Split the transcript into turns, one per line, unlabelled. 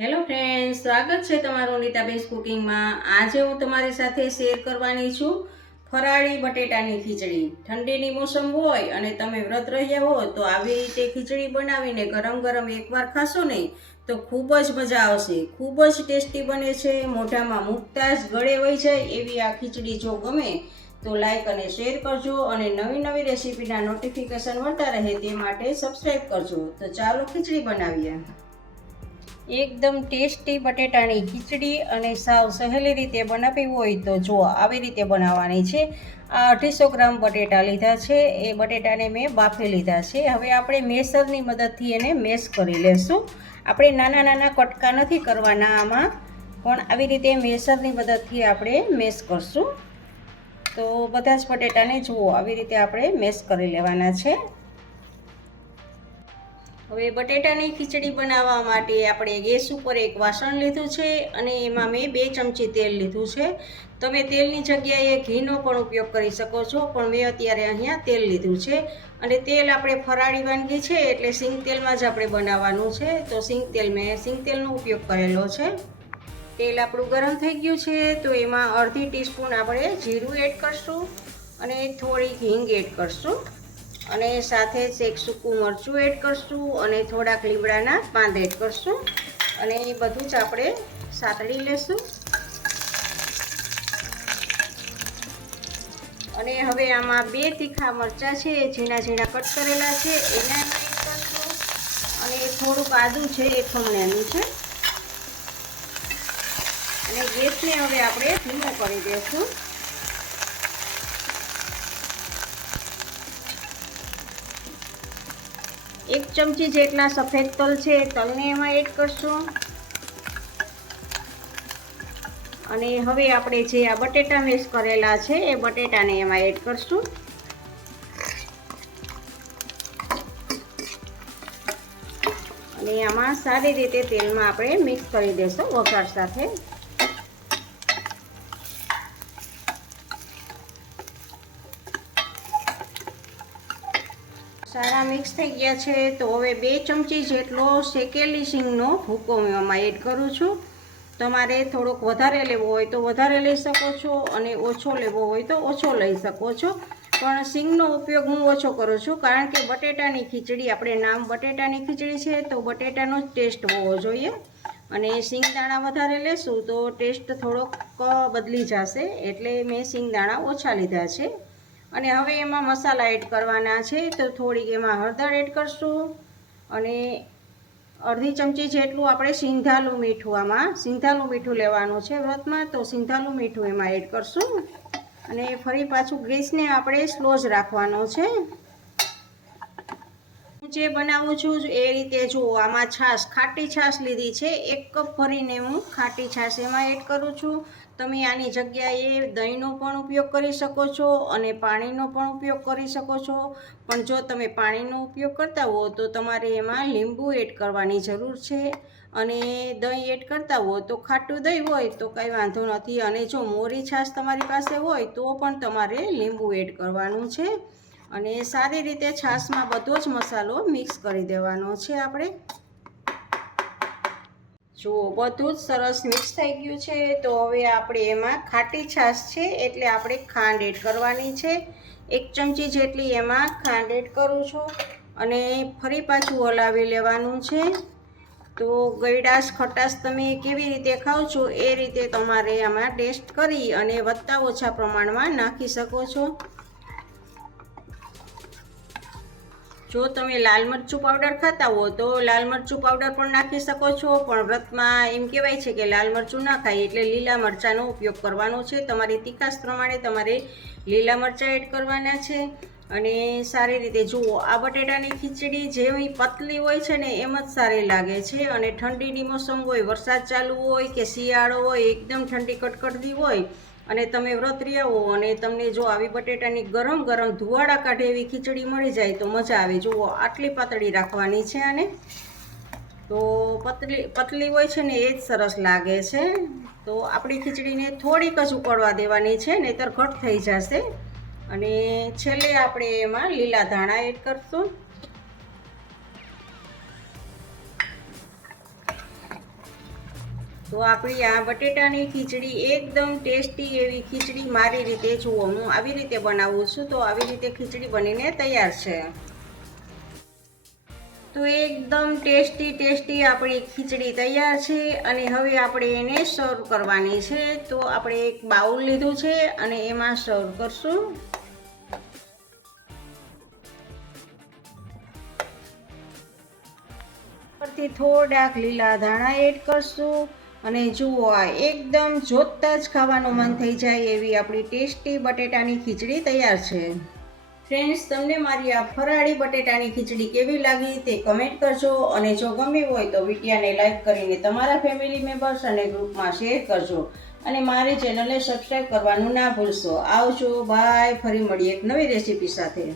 Hello friend સ્વાગત છે તમારું નીતાબેન્સ કુકિંગમાં. આજે હું તમારી સાથે શેર કરવાની છું ફરાળી બટેટાની ખીચડી. ઠંડીની મોસમ હોય અને તમે વ્રત રહ્યા હો, તો આવી રીતે ખીચડી બનાવીને ગરમ ગરમ એકવાર ખાશો ને, તો ખૂબ જ મજા આવશે. ખૂબ જ ટેસ્ટી બને છે, મોઢામાં મૂકતા જ ગળે વહી જાય એવી આ ખીચડી જો ગમે, તો લાઈક અને શેર કરજો અને નવી નવી રેસીપીના નોટિફિકેશન મળતા રહે તે માટે સબસ્ક્રાઈબ કરજો. તો ચાલો ખીચડી બનાવીએ. એકદમ ટેસ્ટી બટેટાની ખીચડી અને સાવ સહેલી રીતે બનાવવી હોય તો જો આવી રીતે બનાવવાની છે. આ અઢીસો ગ્રામ બટેટા લીધા છે. એ બટેટાને મેં બાફી લીધા છે. હવે આપણે મેસરની મદદથી એને મેશ કરી લેશું. આપણે નાના નાના કટકા નથી કરવાના આમાં, પણ આવી રીતે મેસરની મદદથી આપણે મેશ કરશું. તો બધા જ બટેટાને જુઓ, આવી રીતે આપણે મેશ કરી લેવાના છે. હવે બટેટાની ખીચડી બનાવવા માટે આપણે ગેસ ઉપર એક વાસણ લીધું છે અને એમાં મેં બે ચમચી તેલ લીધું છે. તમે તેલની જગ્યાએ ઘીનો પણ ઉપયોગ કરી શકો છો, પણ મેં અત્યારે અહીંયા તેલ લીધું છે. અને તેલ આપણે ફરાળી વાનગી છે એટલે સિંગ તેલમાં જ આપણે બનાવવાનું છે. તો સિંગ તેલ મેં સિંગ તેલનો ઉપયોગ કરેલો છે. તેલ આપણું ગરમ થઈ ગયું છે, તો એમાં અડધી ટીસ્પૂન આપણે જીરું એડ કરશું અને થોડી હિંગ એડ કરશું. અને સાથે જ એક સૂકું મરચું એડ કરશું અને થોડાક લીમડાના પાંદ એડ કરશું. અને એ બધું જ આપણે સાતળી લેશું. અને હવે આમાં બે તીખા મરચાં છે, ઝીણા ઝીણા કટ કરેલા છે, એના અને થોડુંક આદું છે એ ખમણેનું છે. અને ગેસને હવે આપણે ધીમો કરી દઈશું એક ચમચી જેટલા સફેદ તલ છે, તલને એમાં એડ કરશું. અને હવે આપણે જે આ બટેટા મિક્સ કરેલા છે, એ બટેટાને એમાં એડ કરશું. અને આમાં સારી રીતે તેલમાં આપણે મિક્સ કરી દઈશું વઘાર સાથે. સારા મિક્સ થઈ ગયા છે, તો હવે બે ચમચી જેટલો શેકેલી સિંગનો ભૂકો હું આમાં એડ કરું છું. તમારે થોડોક વધારે લેવો હોય તો વધારે લઈ શકો છો અને ઓછો લેવો હોય તો ઓછો લઈ શકો છો. પણ સિંગનો ઉપયોગ હું ઓછો કરું છું, કારણ કે બટેટાની ખીચડી, આપણે નામ બટેટાની ખીચડી છે, તો બટેટાનો જ ટેસ્ટ હોવો જોઈએ. અને સિંગદાણા વધારે લેશું તો ટેસ્ટ થોડોક બદલી જશે, એટલે મેં સિંગદાણા ઓછા લીધા છે. અને હવે એમાં મસાલા એડ કરવાના છે, તો થોડીક એમાં હળદર એડ કરશું. અને અડધી ચમચી જેટલું આપણે સિંધાલું મીઠું આમાં, સિંધાલું મીઠું લેવાનું છે વ્રતમાં, તો સિંધાલું મીઠું એમાં એડ કરશું. અને ફરી પાછું ગેસને આપણે સ્લો જ રાખવાનો છે. હું જે બનાવું છું એ રીતે જુઓ, આમાં છાશ, ખાટી છાશ લીધી છે. એક કપ ભરીને હું ખાટી છાશ એમાં એડ કરું છું. તમે આની જગ્યાએ દહીંનો પણ ઉપયોગ કરી શકો છો અને પાણીનો પણ ઉપયોગ કરી શકો છો. પણ જો તમે પાણીનો ઉપયોગ કરતા હો તો તમારે એમાં લીંબુ એડ કરવાની જરૂર છે અને દહીં એડ કરતા હો તો ખાટું દહીં હોય તો કંઈ વાંધો નથી અને જો મોરી છાશ તમારી પાસે હોય તો પણ તમારે લીંબુ એડ કરવાનું છે. અને સારી રીતે છાશમાં બધો જ મસાલો મિક્સ કરી દેવાનો છે આપણે. જુઓ, બધું જ સરસ મિક્સ થઈ ગયું છે. તો હવે આપણે એમાં ખાટી છાશ છે એટલે આપણે ખાંડ એડ કરવાની છે. એક ચમચી જેટલી એમાં ખાંડ એડ કરું છું અને ફરી પાછું હલાવી લેવાનું છે. તો ગળાશ ખટાશ તમે કેવી રીતે ખાઓ છો એ રીતે તમારે આમાં ટેસ્ટ કરી અને વધતા ઓછા પ્રમાણમાં નાખી શકો છો. જો તમે લાલ મરચું પાવડર ખાતા હો તો લાલ મરચું પાવડર પણ નાખી શકો છો. પણ વ્રતમાં એમ કહેવાય છે કે લાલ મરચું ના ખાય એટલે લીલા મરચાંનો ઉપયોગ કરવાનો છે. તમારી તીખાશ પ્રમાણે તમારે લીલા મરચાં એડ કરવાના છે. અને સારી રીતે જુઓ, આ બટેટાની ખીચડી જેવી પતલી હોય છે ને એમ જ સારી લાગે છે. અને ઠંડીની મોસમ હોય, વરસાદ ચાલુ હોય કે શિયાળો હોય, એકદમ ઠંડી કટકટતી હોય અને તમે વ્રત રહેવો અને તમને જો આવી બટેટાની ગરમ ગરમ ધુવાડા કાઢે એવી ખીચડી મળી જાય તો મજા આવે. જુઓ, આટલી પાતળી રાખવાની છે આને. તો પતલી પતલી હોય છે ને એ જ સરસ લાગે છે. તો આપણી ખીચડીને થોડીક જ ઉકળવા દેવાની છે, નહીતર ઘટ થઈ જશે. અને છેલ્લે આપણે એમાં લીલા ધાણા એડ કરશું. તો આપણી આ બટેટાની ખીચડી એકદમ ટેસ્ટી એવી ખીચડી મારી રીતે જુઓ, હું આવી રીતે બનાવું છું તો આવી રીતે ખીચડી બનીને તૈયાર છે. તો એકદમ ટેસ્ટી ટેસ્ટી આપણી ખીચડી તૈયાર છે અને હવે આપણે એને સર્વ કરવાની છે. તો આપણે એક બાઉલ લીધું છે અને એમાં સર્વ કરશું. પરથી થોડાક લીલા ધાણા એડ કરશું. અને જુઓ, આ એકદમ જોતા જ ખાવાનું મન થઈ જાય એવી આપણી ટેસ્ટી બટેટાની ખીચડી તૈયાર છે. ફ્રેન્ડ્સ, તમને મારી આ ફરાળી બટેટાની ખીચડી કેવી લાગી તે કમેન્ટ કરજો અને જો ગમી હોય તો વિડીયાને લાઈક કરીને તમારા ફેમિલી મેમ્બર્સ અને ગ્રુપમાં શેર કરજો. અને મારી ચેનલને સબસ્ક્રાઈબ કરવાનું ના ભૂલશો. આવજો, બાય, ફરી મળીએ એક નવી રેસીપી સાથે.